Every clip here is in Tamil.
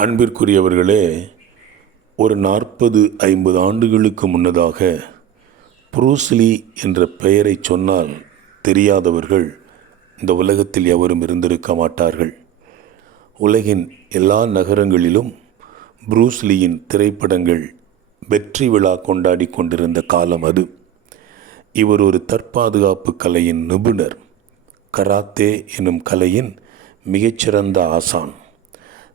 அன்பிற்குரியவர்களே ஒரு நாற்பது ஐம்பது ஆண்டுகளுக்கு முன்னதாக புரூஸ்லி என்ற பெயரை சொன்னால் தெரியாதவர்கள் இந்த உலகத்தில் எவரும் இருந்திருக்க மாட்டார்கள். உலகின் எல்லா நகரங்களிலும் புரூஸ்லியின் திரைப்படங்கள் வெற்றி விழா கொண்டாடி கொண்டிருந்த காலம் அது. இவர் ஒரு தற்பாதுகாப்பு கலையின் நிபுணர். கராத்தே எனும் கலையின் மிகச்சிறந்த ஆசான்.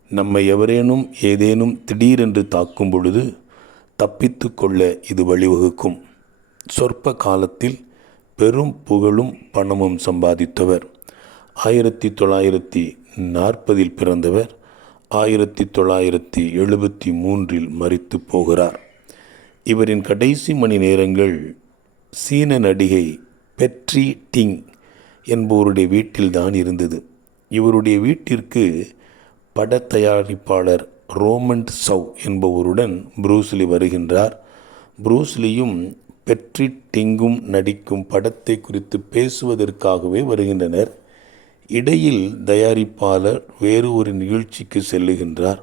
நம்மை எவரேனும் ஏதேனும் திடீரென்று தாக்கும் பொழுது தப்பித்து கொள்ள இது வழிவகுக்கும். சொற்ப காலத்தில் பெரும் புகழும் பணமும் சம்பாதித்தவர். ஆயிரத்தி தொள்ளாயிரத்தி நாற்பதில் பிறந்தவர். ஆயிரத்தி தொள்ளாயிரத்தி எழுபத்தி மூன்றில் மறித்து போகிறார். இவரின் கடைசி மணி நேரங்கள் சீன நடிகை பெட்ரி டிங் என்பவருடைய வீட்டில்தான் இருந்தது. இவருடைய வீட்டிற்கு பட தயாரிப்பாளர் ரோமண்ட் சவ் என்பவருடன் புரூஸ்லி வருகின்றார். புரூஸ்லியும் பெட்ரி டிங்கும் நடிக்கும் படத்தை குறித்து பேசுவதற்காகவே வருகின்றனர். இடையில் தயாரிப்பாளர் வேறு ஒரு நிகழ்ச்சிக்கு செல்லுகின்றார்.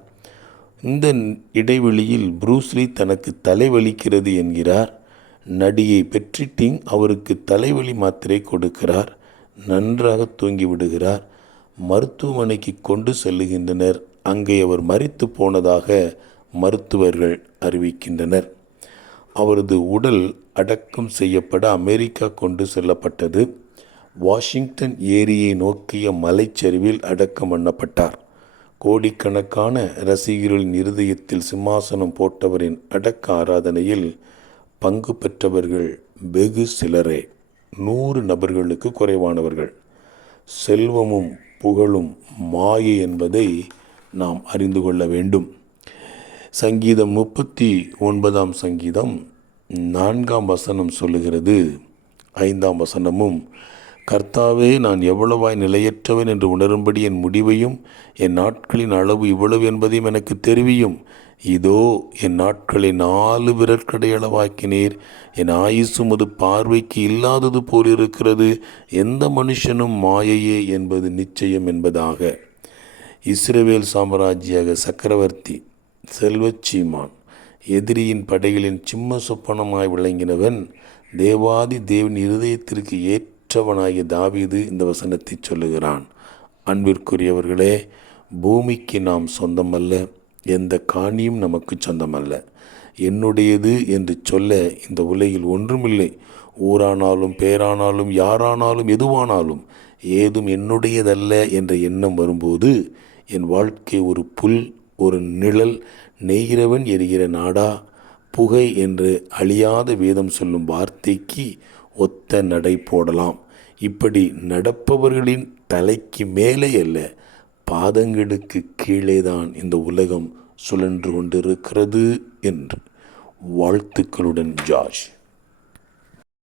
இந்த இடைவெளியில் புரூஸ்லி தனக்கு தலைவலிக்கிறது என்கிறார். நடிகை பெற்றிட்டிங் அவருக்கு தலைவலி மாத்திரை கொடுக்கிறார். நன்றாக தூங்கிவிடுகிறார் மருத்துவமனைக்கு கொண்டு செல்லுகின்றனர். அங்கே அவர் மறித்து போனதாக மருத்துவர்கள் அறிவிக்கின்றனர். அவரது உடல் அடக்கம் செய்யப்பட அமெரிக்கா கொண்டு செல்லப்பட்டது. வாஷிங்டன் ஏரியை நோக்கிய மலைச்சரிவில் அடக்கம் பண்ணப்பட்டார். கோடிக்கணக்கான ரசிகர்களின் இருதயத்தில் சிம்மாசனம் போட்டவரின் அடக்க ஆராதனையில் பங்கு பெற்றவர்கள் வெகு சிலரே. நூறு நபர்களுக்கு குறைவானவர்கள். செல்வமும் புகழும் மாயை என்பதை நாம் அறிந்து கொள்ள வேண்டும். சங்கீதம் முப்பத்தி ஒன்பதாம் சங்கீதம் நான்காம் வசனம் சொல்லுகிறது. ஐந்தாம் வசனமும் கர்த்தாவே நான் எவ்வளவாய் நிலையற்றவன் என்று உணரும்படி என் முடிவையும் என் நாட்களின் அளவு இவ்வளவு என்பதையும் எனக்கு தெரிவியும். இதோ என் நாட்களை நாலு விரற்கடையளவாக்கினீர். என் ஆயுசு முது பார்வைக்கு இல்லாதது போல் இருக்கிறது எந்த மனுஷனும் மாயையே என்பது நிச்சயம் என்பதாக. இஸ்ரேவேல் சாம்ராஜ்யாக சக்கரவர்த்தி செல்வச்சீமான் எதிரியின் படைகளின் சிம்ம சொப்பனமாய் விளங்கினவன் தேவாதி தேவன் இருதயத்திற்கு ஏற்றவனாகிய தாவீது இந்த வசனத்தை சொல்லுகிறான். அன்பிற்குரியவர்களே பூமிக்கு நாம் சொந்தமல்ல எந்த காணியும் நமக்கு சொந்தமல்ல. என்னுடையது என்று சொல்ல இந்த உலகில் ஒன்றுமில்லை. ஊரானாலும் பேரானாலும் யாரானாலும் எதுவானாலும் ஏதும் என்னுடையதல்ல என்ற எண்ணம் வரும்போது என் வாழ்க்கை ஒரு புல் ஒரு நிழல் நெய்கிறவன் எரிகிற நாடா புகை என்று அழியாத வேதம் சொல்லும் வார்த்தைக்கு ஒத்த நடை போடலாம். இப்படி நடப்பவர்களின் தலைக்கு மேலே அல்ல பாதங்களுக்கு கீழேதான் இந்த உலகம் சுழன்று கொண்டிருக்கிறது என்று. வாழ்த்துக்களுடன் ஜார்ஜ்